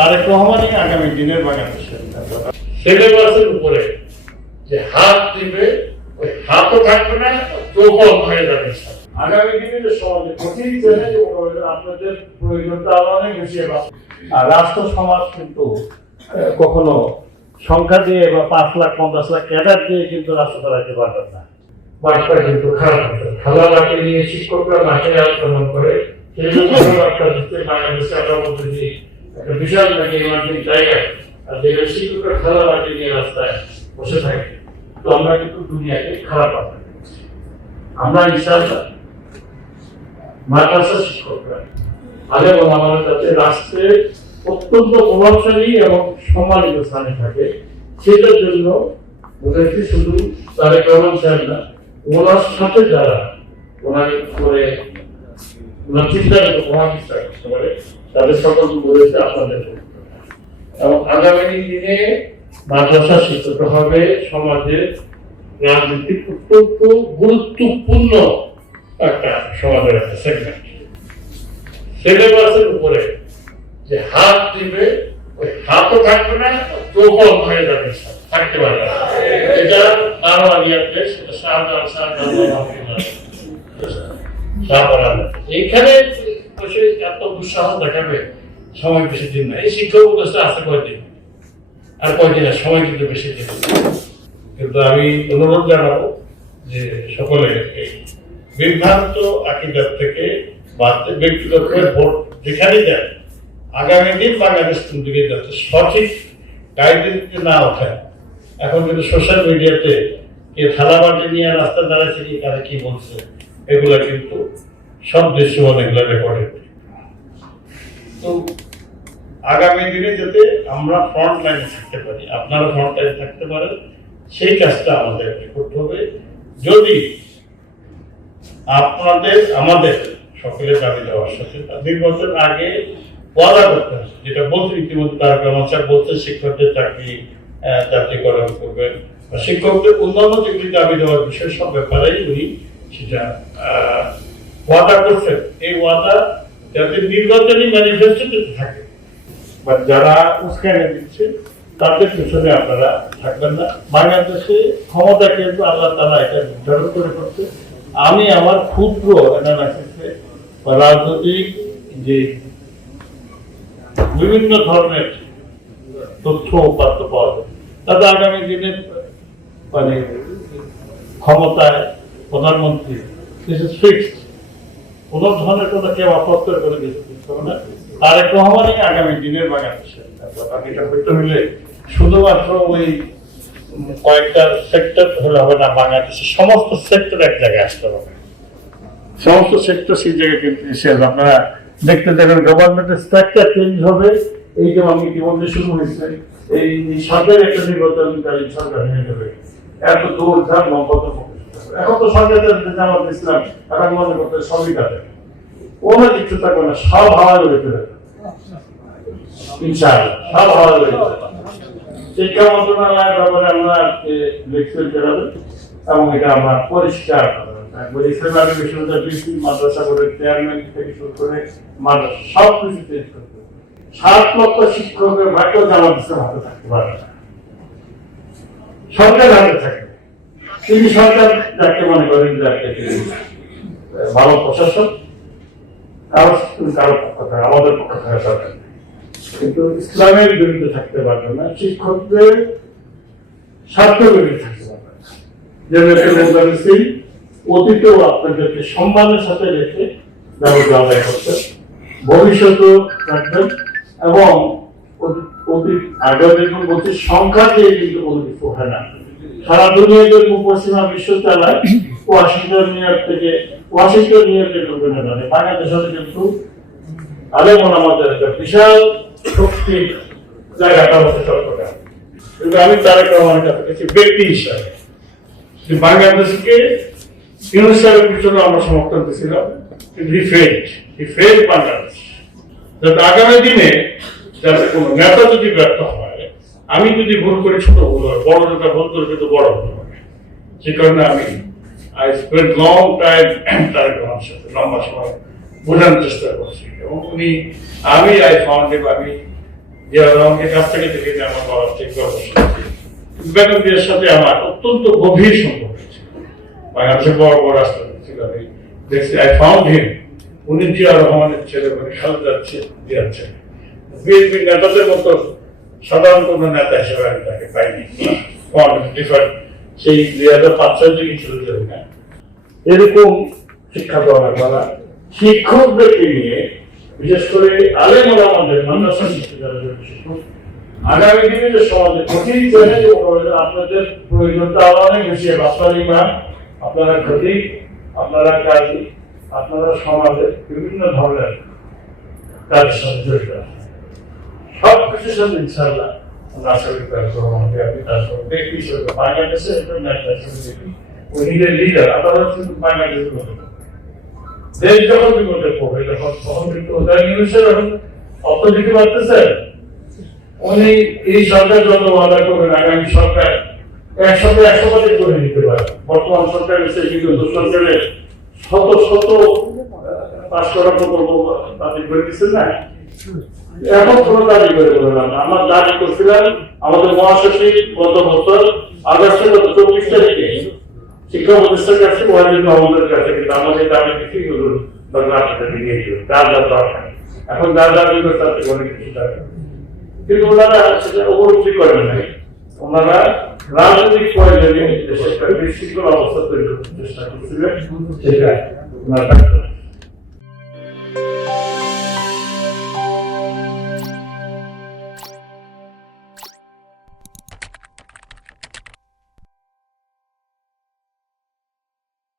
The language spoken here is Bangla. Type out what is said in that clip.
তারেক রহমানই আগামী দিনের বাংলাদেশের সিলেবাসের উপরে যে হাত দিবে ওই হাতও থাকবে না, চোখও হয়ে যাবে। আগামী দিনে যে সমাজে কঠিন চ্যালেঞ্জ আপনাদের প্রয়োজনটা আরো অনেক বেশি। আর রাষ্ট্র সমাজ কিন্তু কখনো সংখ্যা দিয়ে বা 5 লাখ 50 লাখ ক্যাডার দিয়ে কিন্তু রাষ্ট্র চালাতে পারবেন না। বার্তা কিন্তু খারাপ খেলাধুলাকে নিয়ে শিক্ষকরা মাঠে আক্রমণ করে সেই জন্য বাংলাদেশে আমরা বলতেছি একটা বিশাল নাকি ইমার্জেন্সি জায়গা, আর যেটা শিক্ষকরা খেলাধুলাকে নিয়ে রাস্তায় বসে থাকে, তো আমরা কিন্তু দুনিয়াকে খারাপ পাবো। আমরা ইনশাআল্লাহ মাদ্রাসা শিক্ষকরা আলেম ওলামাদের কাছে রাষ্ট্রে অত্যন্ত প্রভাবশালী এবং সম্মানিত স্থানে থাকে। সেটার জন্য ওদেরকে শুধু তারেক রহমান সাহেব না, ওনার সাথে যারা ওনার করে ওনার চিন্তার প্রভাবিত করতে পারে তাদের সকলকে বলেছে আপনাদের। এবং আগামী দিনে মাদ্রাসা শিক্ষক হবে সমাজের রাজনীতির অত্যন্ত গুরুত্বপূর্ণ একটা সমাজের একটা সেগমেন্ট। সিলেবাসের উপরে যে হাত দিবে ওই হাতও থাকবে না, চোখও হয়ে যাবে, থাকতে পারবে না। এটা এইখানে বসে এত দুঃসাহস দেখাবে, সময় বেশি দিন না। এই শিক্ষক উপদেষ্টা আছে কয়দিন, আর কয়দিন সময় কিন্তু বেশি দিন। কিন্তু আমি অনুরোধ জানাবো যে সকলে বিভ্রান্ত আকিদার থেকে বাড়তে ব্যক্তিগত ভোট যেখানে যায় আগামী দিন বাংলাদেশ কোন দিকে যাচ্ছে সঠিক গাইডেন্স না ওঠে। এখন কিন্তু সোশ্যাল মিডিয়াতে কে থালা বাটি নিয়ে রাস্তা দাঁড়াচ্ছে কি কারা কি বলছে এগুলা কিন্তু সব দৃশ্যমান, এগুলা রেকর্ডেড। তো আগামী দিনে যাতে আমরা ফ্রন্ট লাইনে থাকতে পারি, আপনারা ফ্রন্ট লাইনে থাকতে পারেন, সেই কাজটা আমাদের করতে হবে। যদি আপনাদের আমাদের সকলের দাবি দেওয়ার সাথে 2 বছর আগে ওয়াদা করতে হবে, যেটা বলতে ইতিমধ্যে তারেক রহমান সাহেব বলছে শিক্ষকদের চাকরি জাতীয়করণ করবেন, শিক্ষকদের অন্যান্য যেগুলি দাবি দেওয়ার বিষয় সব ব্যাপারেই উনি সেটা ওয়াদা করছেন। এই ওয়াদা যাতে নির্বাচনী ম্যানিফেস্টোতে থাকে, বা যারা উস্কানি দিচ্ছে তাদের পিছনে আপনারা থাকবেন না। বাংলাদেশে ক্ষমতা কিন্তু আল্লাহ তাআলা এটা নির্ধারণ করে করছে। আমি আমার ক্ষুদ্র অ্যানালাইসিসে বা রাজনৈতিক যে বিভিন্ন ধরনের তথ্য উপাত্ত পাওয়া যায়, তাতে আগামী দিনে মানে ক্ষমতায় প্রধানমন্ত্রী ফিক্সড, কোন ধরনের কোনো কেউ আপত্তি করে কিছু হবে না। তারেক রহমানই আগামী দিনের বাংলাদেশের। এটা হইতে হইলে শুধুমাত্র ওই কয়েকটা সেক্টর হলে হবে না, বাংলাদেশের সমস্ত সেক্টর এক জায়গায় আসতে হবে। সমস্ত সেক্টর সেই জায়গায় কিন্তু এসে আপনারা দেখতে দেখেন গভর্নমেন্টের স্ট্রাকচার চেঞ্জ হবে। এই যে আমি ইতিমধ্যে শুরু হয়েছে, এই সরকারের একটা নির্বাচনকালীন সরকার হয়ে যাবে, এত দৌড়ঝাঁপ লম্পত। এখন তো সরকারের জামাত ইসলাম এখন মনে করতে সবই কাটে, কোনো কিছু থাকবে না, সব হাওয়া উড়ে ফেলে ইনশাআল্লাহ, সব হাওয়া উড়ে ফেলে। শিক্ষা মন্ত্রণালয়ের ব্যাপারে আমরা লেকচার চালাবো এবং এটা আমরা পরিষ্কার ইসলামী বিশ্ববিদ্যালয় মাদ্রাসা বোর্ডের চেয়ারম্যান থেকে শুরু করে মাদ্রাসা সব কিছু চেঞ্জ করতে হবে। 7 লক্ষ শিক্ষকের ভাগ্য জামাত ইসলাম হাতে থাকতে পারে না, সরকার হাতে থাকে। তিনি সরকার যাকে মনে করেন ভালো প্রশাসন, কারো পক্ষ থাকে, আমাদের পক্ষ থাকা দরকার, কিন্তু ইসলামের বিরুদ্ধে থাকতে পারবে না, শিক্ষকদের স্বার্থের বিরুদ্ধে থাকতে পারবে না। যেহেতু অতীতেও আপনাদেরকে সম্মানের সাথে রেখে ব্যবস্থা আদায় করতেন, ভবিষ্যতেও রাখবেন। এবং অতীত আগে দেখুন বলছি সংখ্যা দিয়ে কিন্তু কোনো কিছু হয় না। সারা দুনিয়া যে পশ্চিমা বিশ্ব চালায় ওয়াশিংটন নিউ ইয়র্কে ঢুকবে না, বাংলাদেশ কিন্তু আলেম ওলামাদের একটা বিশাল শক্তির জায়গাটা হচ্ছে চট্টগ্রাম। কিন্তু আমি তারেক রহমানের কাছে গেছি ব্যক্তি হিসাবে, বাংলাদেশকে ইউনুস সাহেবের পিছনে আমরা সমর্থন দিয়েছিলাম, কিন্তু হি ফেইলড বাংলাদেশ। যাতে আগামী দিনে যাতে কোনো নেতা যদি ব্যর্থ হয়, আমি যদি ভুল করি ছোট ভুল হয়, বড় নেতা ভুল করে কিন্তু বড় ভুল হয়। সে কারণে আমি স্পেন্ড লং টাইম তারেক রহমানের সাথে লম্বা সময় বোঝানোর চেষ্টা করছি, এবং উনি আমি জিয়া রহমানের কাছ থেকে আমার বাবার থেকে বেগম জিয়ার সাথে আমার অত্যন্ত গভীর সম্পর্ক ছিল। বাংলাদেশের বড় বড় রাষ্ট্রপতি ছিল, আমি দেখছি আই ফাউন্ড হিম, উনি জিয়া রহমানের ছেলে, মানে খালেদা জিয়ার ছেলে। বিএনপি নেতাদের মতো সাধারণ কোন নেতা হিসেবে আমি তাকে পাইনি। সেই 2005 থেকে শুরু করি না, এরকম শিক্ষা দেওয়া করা, শিক্ষকদেরকে নিয়ে বিশেষ করে আলেম ওলামাদের মাদ্রাসা শিক্ষক, আগামী দিনে যে সমাজে ক্ষতি চ্যালেঞ্জ আপনাদের প্রয়োজনটা আরো অনেক বেশি। বাস্তবিক আপনারা ক্ষতি, আপনারা কাজী, আপনারা সমাজের বিভিন্ন ধরনের কাজের সাথে জড়িত সব কিছুর সাথে ইনশাআল্লাহ আমরা আশা করি আপনি তার সঙ্গে ব্যক্তি হিসেবে বাংলাদেশে লিডার আপনারা কিন্তু বাংলাদেশের মতো দেশ যখন বিপদে পড়বে, তখন কিন্তু ওদের নিউজে যখন অর্থ দিতে পারতেছে, উনি এই সরকার যত ওয়াদা করবেন আগামী সরকার 100% করে দিতে পারে। বর্তমান সরকার এসে কিন্তু সরকারের শত শত পাশ করা প্রকল্প বাতিল করে দিচ্ছেন না, এখন কোনো দাবি করে বললাম না। আমার দাবি করছিলাম আমাদের মহাসচিব গত বছর আগস্টের 24 তারিখে শিক্ষা প্রতিষ্ঠানের কাছে ওয়াজিব মাহমুদের কাছে, কিন্তু আমাদের দাবি কিছু এখন যার দাবি করে তাতে অনেক কিছু দাবি, কিন্তু ওনারা সেটা উপলব্ধি করেন নাই। ওনারা রাজনৈতিক প্রয়োজনে দেশের বিশৃঙ্খল অবস্থা তৈরি করতে চেষ্টা করছিলেন, সেটা ওনারা